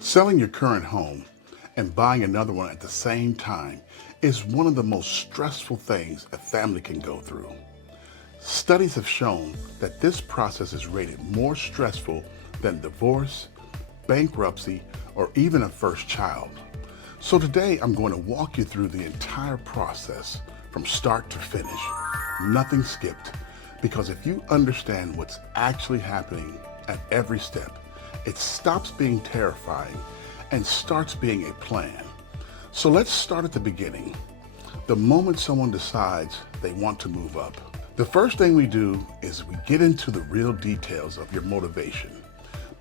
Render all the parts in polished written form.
Selling your current home and buying another one at the same time is one of the most stressful things a family can go through. Studies have shown that this process is rated more stressful than divorce, bankruptcy, or even a first child. So today I'm going to walk you through the entire process from start to finish. Nothing skipped, because if you understand what's actually happening at every step, it stops being terrifying and starts being a plan. So let's start at the beginning. The moment someone decides they want to move up. The first thing we do is we get into the real details of your motivation,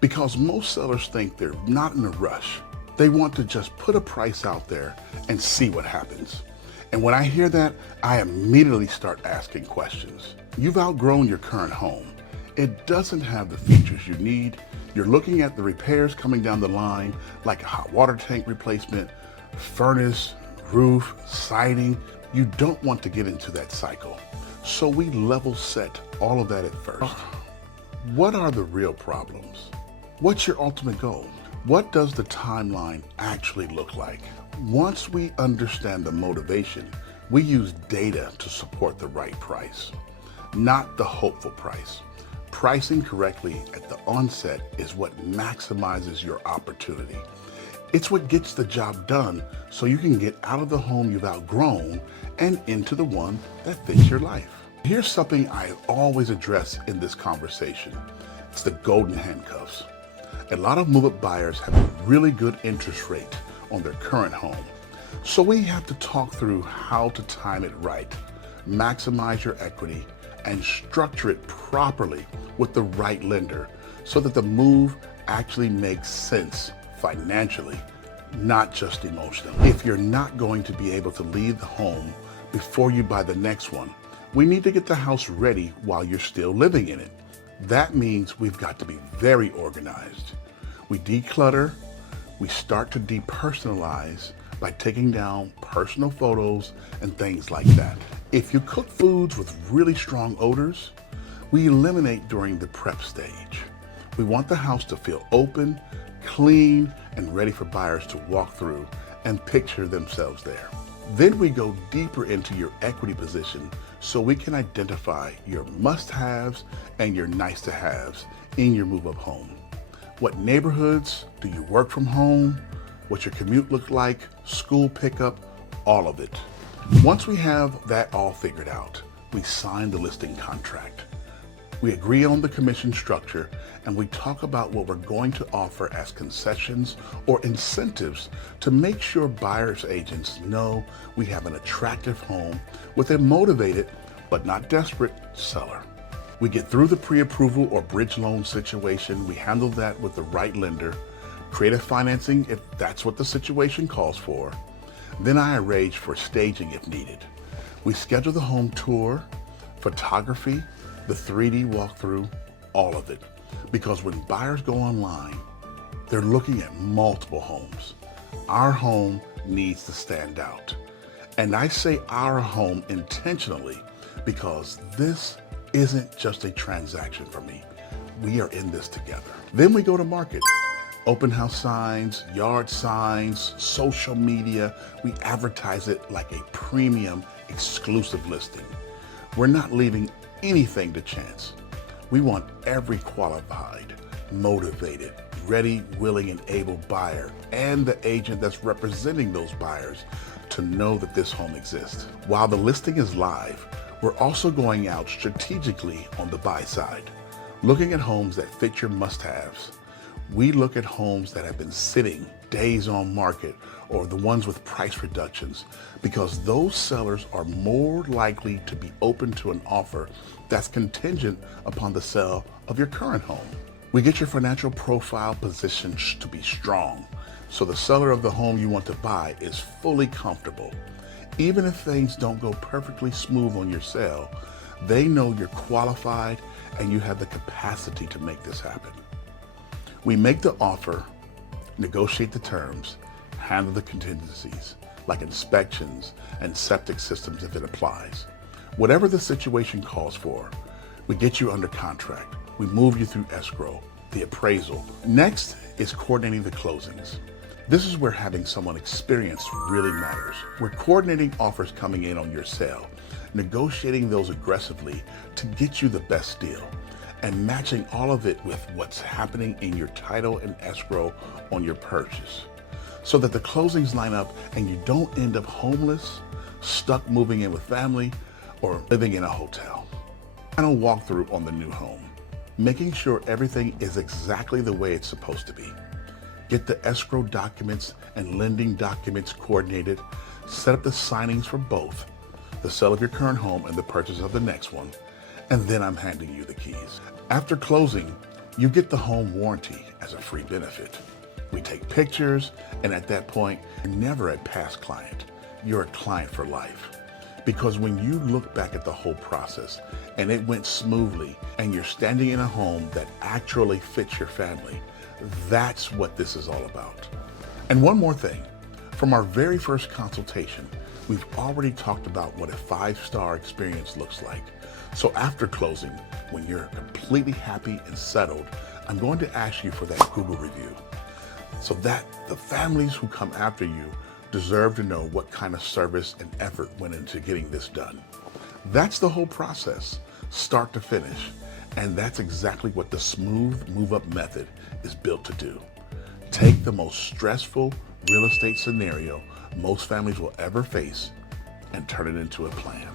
because most sellers think they're not in a rush. They want to just put a price out there and see what happens. And when I hear that, I immediately start asking questions. You've outgrown your current home. It doesn't have the features you need. You're looking at the repairs coming down the line, like a hot water tank replacement, furnace, roof, siding. You don't want to get into that cycle. So we level set all of that at first. What are the real problems? What's your ultimate goal? What does the timeline actually look like? Once we understand the motivation, we use data to support the right price, not the hopeful price. Pricing correctly at the onset is what maximizes your opportunity. It's what gets the job done so you can get out of the home you've outgrown and into the one that fits your life. Here's something I always address in this conversation. It's the golden handcuffs. A lot of move-up buyers have a really good interest rate on their current home. So we have to talk through how to time it right, maximize your equity, and structure it properly with the right lender so that the move actually makes sense financially, not just emotionally. If you're not going to be able to leave the home before you buy the next one, we need to get the house ready while you're still living in it. That means we've got to be very organized. We declutter, we start to depersonalize by taking down personal photos and things like that. If you cook foods with really strong odors, we eliminate during the prep stage. We want the house to feel open, clean, and ready for buyers to walk through and picture themselves there. Then we go deeper into your equity position so we can identify your must-haves and your nice-to-haves in your move-up home. What neighborhoods do you work from home? What's your commute look like? School pickup? All of it. Once we have that all figured out, we sign the listing contract. We agree on the commission structure, and we talk about what we're going to offer as concessions or incentives to make sure buyers agents know we have an attractive home with a motivated but not desperate seller. We get through the pre-approval or bridge loan situation. We handle that with the right lender, creative financing if that's what the situation calls for. Then I arrange for staging if needed. We schedule the home tour, photography, the 3D walkthrough, all of it. Because when buyers go online, they're looking at multiple homes. Our home needs to stand out. And I say our home intentionally because this isn't just a transaction for me. We are in this together. Then we go to market. Open house signs, yard signs, social media. We advertise it like a premium exclusive listing. We're not leaving anything to chance. We want every qualified, motivated, ready, willing, and able buyer and the agent that's representing those buyers to know that this home exists. While the listing is live, we're also going out strategically on the buy side, looking at homes that fit your must-haves. We look at homes that have been sitting days on market or the ones with price reductions because those sellers are more likely to be open to an offer that's contingent upon the sale of your current home. We get your financial profile positioned to be strong so the seller of the home you want to buy is fully comfortable. Even if things don't go perfectly smooth on your sale, they know you're qualified and you have the capacity to make this happen. We make the offer, negotiate the terms, handle the contingencies, like inspections and septic systems if it applies. Whatever the situation calls for, we get you under contract. We move you through escrow, the appraisal. Next is coordinating the closings. This is where having someone experienced really matters. We're coordinating offers coming in on your sale, negotiating those aggressively to get you the best deal, and matching all of it with what's happening in your title and escrow on your purchase, so that the closings line up and you don't end up homeless, stuck moving in with family, or living in a hotel. Final walkthrough on the new home, making sure everything is exactly the way it's supposed to be. Get the escrow documents and lending documents coordinated, set up the signings for both, the sale of your current home and the purchase of the next one, and then I'm handing you the keys. After closing, you get the home warranty as a free benefit. We take pictures, and at that point, you're never a past client. You're a client for life. Because when you look back at the whole process and it went smoothly and you're standing in a home that actually fits your family, that's what this is all about. And one more thing, from our very first consultation, we've already talked about what a 5-star experience looks like. So after closing, when you're completely happy and settled, I'm going to ask you for that Google review so that the families who come after you deserve to know what kind of service and effort went into getting this done. That's the whole process, start to finish. And that's exactly what the Smooth Move Up method is built to do. Take the most stressful real estate scenario most families will ever face and turn it into a plan.